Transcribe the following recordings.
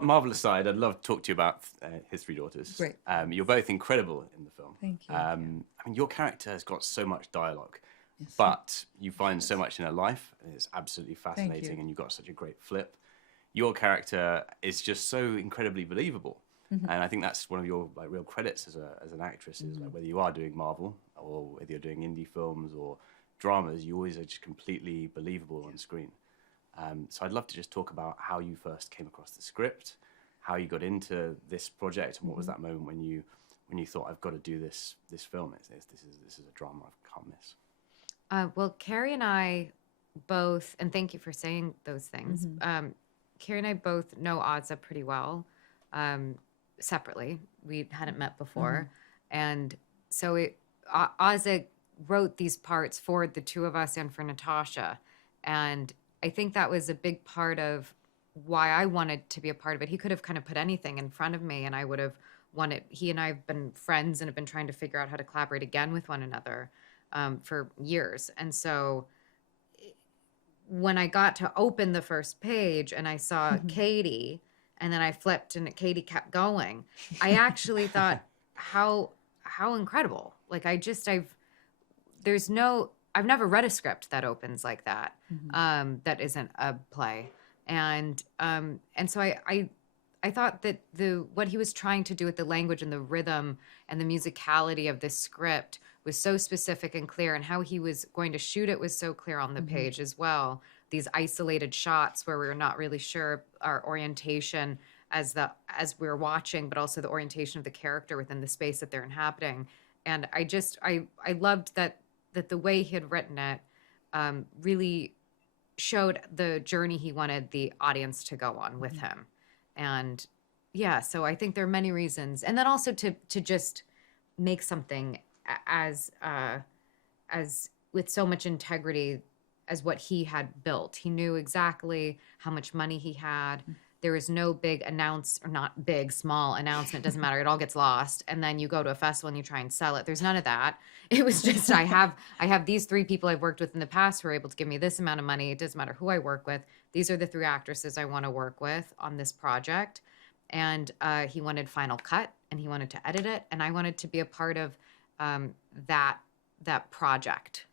Marvel aside, I'd love to talk to you about his three daughters. Great. You're both incredible in the film. Thank you. I mean, your character has got so much dialogue, Yes. but you find so much in her life, and it's absolutely fascinating, and you've got such a great flip. Your character is just so incredibly believable, and I think that's one of your real credits as an actress is like, whether you are doing Marvel or whether you're doing indie films or dramas, you always are just completely believable on screen. So I'd love to just talk about how you first came across the script, how you got into this project, and what was that moment when you thought, I've got to do this film. This is a drama I can't miss. Well, Carrie and I both, and thank you for saying those things. Carrie and I both know Ozza pretty well, separately. We hadn't met before, and so Ozza wrote these parts for the two of us and for Natasha, and I think that was a big part of why I wanted to be a part of it. He could have kind of put anything in front of me, and I would have wanted. He and I have been friends and have been trying to figure out how to collaborate again with one another for years. And so when I got to open the first page and I saw Katie, and then I flipped and Katie kept going, I actually thought, how incredible. Like I've never read a script that opens like that, that isn't a play. And so I thought that what he was trying to do with the language and the rhythm and the musicality of this script was so specific and clear, and how he was going to shoot it was so clear on the page as well. These isolated shots where we were not really sure our orientation as we were watching, but also the orientation of the character within the space that they're inhabiting. And I loved that the way he had written it really showed the journey he wanted the audience to go on with him. And yeah, so I think there are many reasons. And then also to just make something as with so much integrity as what he had built. He knew exactly how much money he had. There was no big small announcement, doesn't matter. It all gets lost. And then you go to a festival and you try and sell it. There's none of that. It was just, I have these three people I've worked with in the past who are able to give me this amount of money. It doesn't matter who I work with. These are the three actresses I want to work with on this project. And he wanted final cut, and he wanted to edit it. And I wanted to be a part of that project.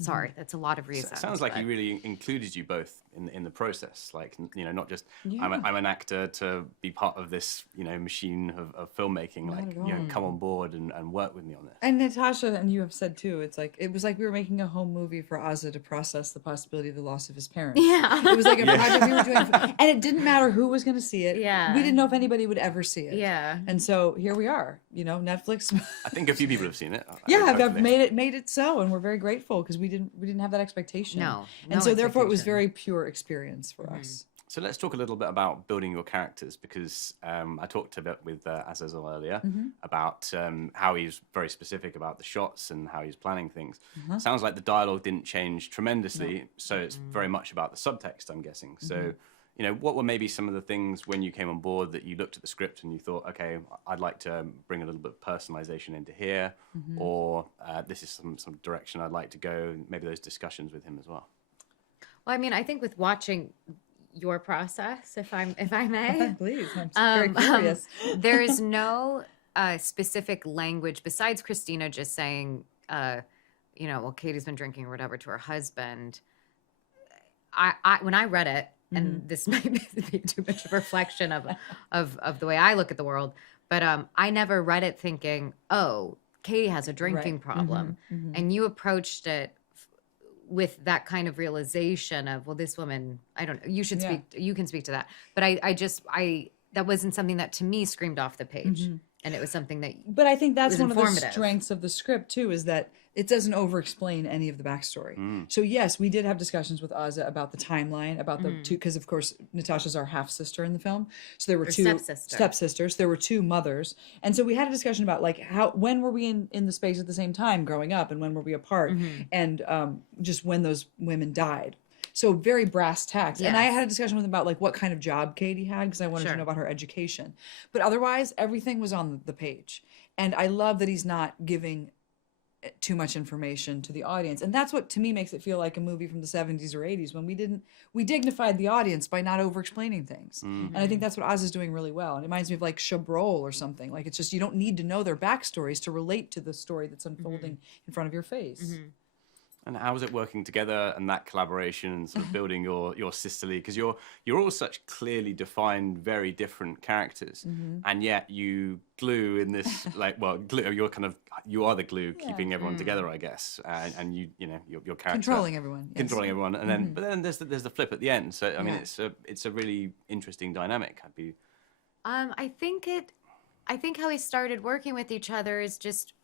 Sorry, that's a lot of reasons. It sounds like he really included you both in the process. Like, not just I'm an actor to be part of this, machine of filmmaking. Like, come on board and work with me on this. And Natasha and you have said too, it was like we were making a home movie for Ozza to process the possibility of the loss of his parents. Yeah, it was like a project we were doing, and it didn't matter who was going to see it. Yeah, we didn't know if anybody would ever see it. Yeah, and so here we are. Netflix. I think a few people have seen it. I've made it so, and we're very grateful because we didn't have that expectation. No and so therefore it was very pure experience for us. So let's talk a little bit about building your characters, because I talked a bit with Azazel earlier about how he's very specific about the shots and how he's planning things. Sounds like the dialogue didn't change tremendously, so it's very much about the subtext, I'm guessing. So, what were maybe some of the things when you came on board that you looked at the script and you thought, okay, I'd like to bring a little bit of personalization into here, or this is some direction I'd like to go, maybe those discussions with him as well? Well, I mean, I think with watching your process, if I may. Please, I'm very curious. There is no specific language besides Christina just saying, well, Katie's been drinking or whatever to her husband. I when I read it, and this might be too much of a reflection of the way I look at the world, but I never read it thinking, oh, Katie has a drinking problem. And you approached it with that kind of realization of, well, this woman, I don't know, you can speak to that. But I that wasn't something that to me screamed off the page. And it was something that But I think that's one of the strengths of the script too, is that it doesn't over-explain any of the backstory. So yes, we did have discussions with Ozza about the timeline, about the two, because of course Natasha's our half sister in the film, so there were two stepsisters. There were two mothers, and so we had a discussion about like when were we in the space at the same time growing up, and when were we apart, and just when those women died. So very brass tacks. Yes. And I had a discussion with him about like what kind of job Katie had, because I wanted to know about her education. But otherwise, everything was on the page. And I love that he's not giving too much information to the audience. And that's what to me makes it feel like a movie from the 70s or 80s when we dignified the audience by not over explaining things. And I think that's what Oz is doing really well. And it reminds me of like Chabrol or something. Like, it's just, you don't need to know their backstories to relate to the story that's unfolding in front of your face. And how is it working together and that collaboration and sort of building your sisterly? Because you're all such clearly defined, very different characters, and yet you glue in this glue. You are the glue keeping everyone together, I guess. And your character Controlling everyone. Yes. controlling everyone, and then but then there's the flip at the end. So I mean, it's a really interesting dynamic. I think how we started working with each other is just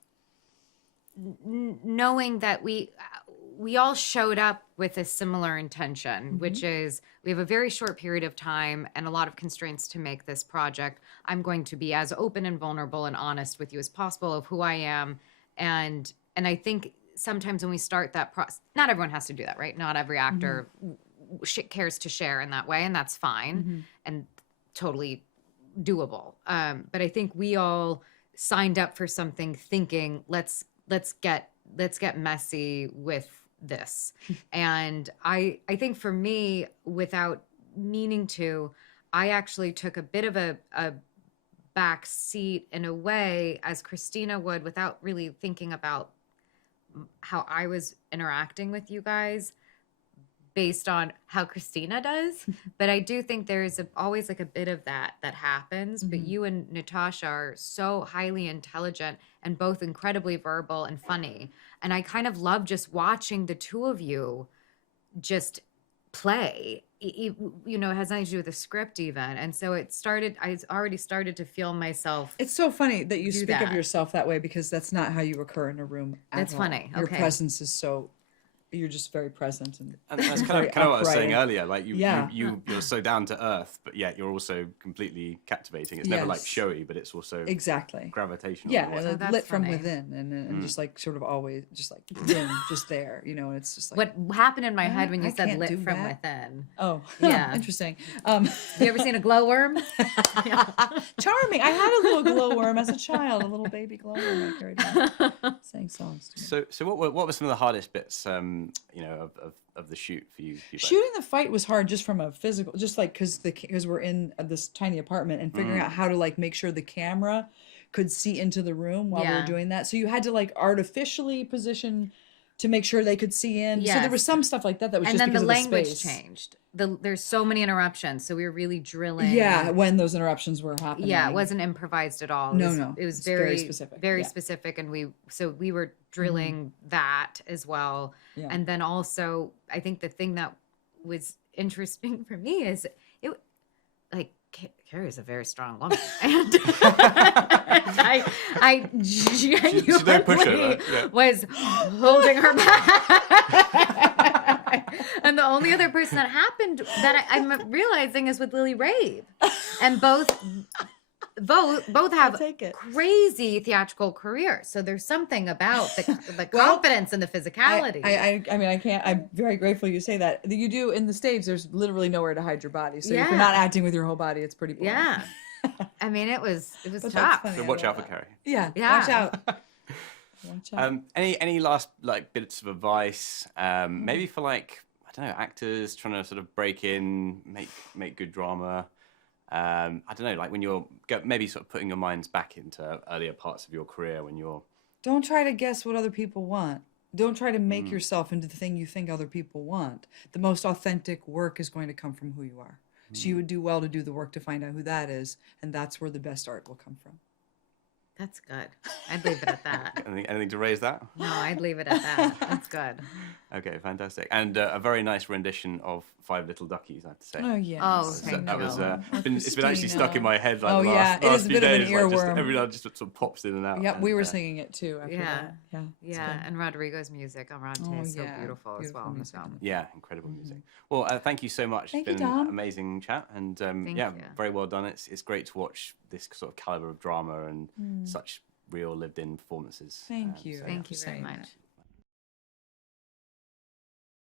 knowing that we all showed up with a similar intention, which is we have a very short period of time and a lot of constraints to make this project. I'm going to be as open and vulnerable and honest with you as possible of who I am. And I think sometimes when we start that process, not everyone has to do that, right? Not every actor cares to share in that way, and that's fine and totally doable. But I think we all signed up for something thinking, let's get messy with this. And I think for me, without meaning to, I actually took a bit of a back seat in a way, as Christina would, without really thinking about how I was interacting with you guys based on how Christina does. But I do think there's always like a bit of that happens. But you and Natasha are so highly intelligent and both incredibly verbal and funny. And I kind of love just watching the two of you just play. It has nothing to do with the script even. And so I already started to feel myself. It's so funny that you speak of yourself that way, because that's not how you occur in a room at That's all. funny. Your presence is so... You're just very present, and that's kind of what I was saying earlier. Like you're so down to earth, but yet you're also completely captivating. It's never like showy, but it's also gravitational. Yeah, and lit from within, and just like sort of always just like within, just there, and it's just like what happened in my head when you said lit from within. Oh, yeah, interesting. You ever seen a glowworm? Charming. I had a little glowworm as a child, a little baby glowworm I carried around, sang songs to me. So what were some of the hardest bits? Of the shoot for you? Shooting the fight was hard just from a physical, just like because we're in this tiny apartment and figuring out how to like make sure the camera could see into the room while we were doing that. So you had to like artificially position to make sure they could see in. Yes. So there was some stuff like that was just because of the space. And then the language changed. There's so many interruptions, so we were really drilling. Yeah, when those interruptions were happening. Yeah, it wasn't improvised at all. It was very specific. Very specific, and we were drilling that as well. Yeah. And then also, I think the thing that was interesting for me is Carrie is a very strong woman, and I genuinely was holding her back. And the only other person that happened that I'm realizing is with Lily Rave, and both have crazy theatrical careers. So there's something about the confidence and the physicality. I mean, I can't. I'm very grateful you say that. You do in the stage. There's literally nowhere to hide your body. So if you're not acting with your whole body, it's pretty boring. Yeah. I mean, it was tough. So watch out for Carrie. Yeah. Watch out. Any last bits of advice? Maybe for actors trying to sort of break in, make good drama. I don't know, like when you're maybe sort of putting your minds back into earlier parts of your career when you're... Don't try to guess what other people want. Don't try to make yourself into the thing you think other people want. The most authentic work is going to come from who you are. So you would do well to do the work to find out who that is, and that's where the best art will come from. That's good. I'd leave it at that. Anything to raise that? No, I'd leave it at that. That's good. Okay, fantastic. And a very nice rendition of Five Little Duckies, I have to say. Oh, yeah. Oh, thank that you. was it's been actually stuck in my head the it is last a few bit days. of an earworm. Every now just sort of pops in and out. Yep, we were singing it too after that. Yeah, and Rodrigo's music on Ronte is so beautiful as well in the film. Yeah, incredible music. Well, thank you so much. Thank it's you, been Dom. an amazing chat, and very well done. It's great to watch this sort of caliber of drama and such real lived-in performances. Thank you. Thank you very much.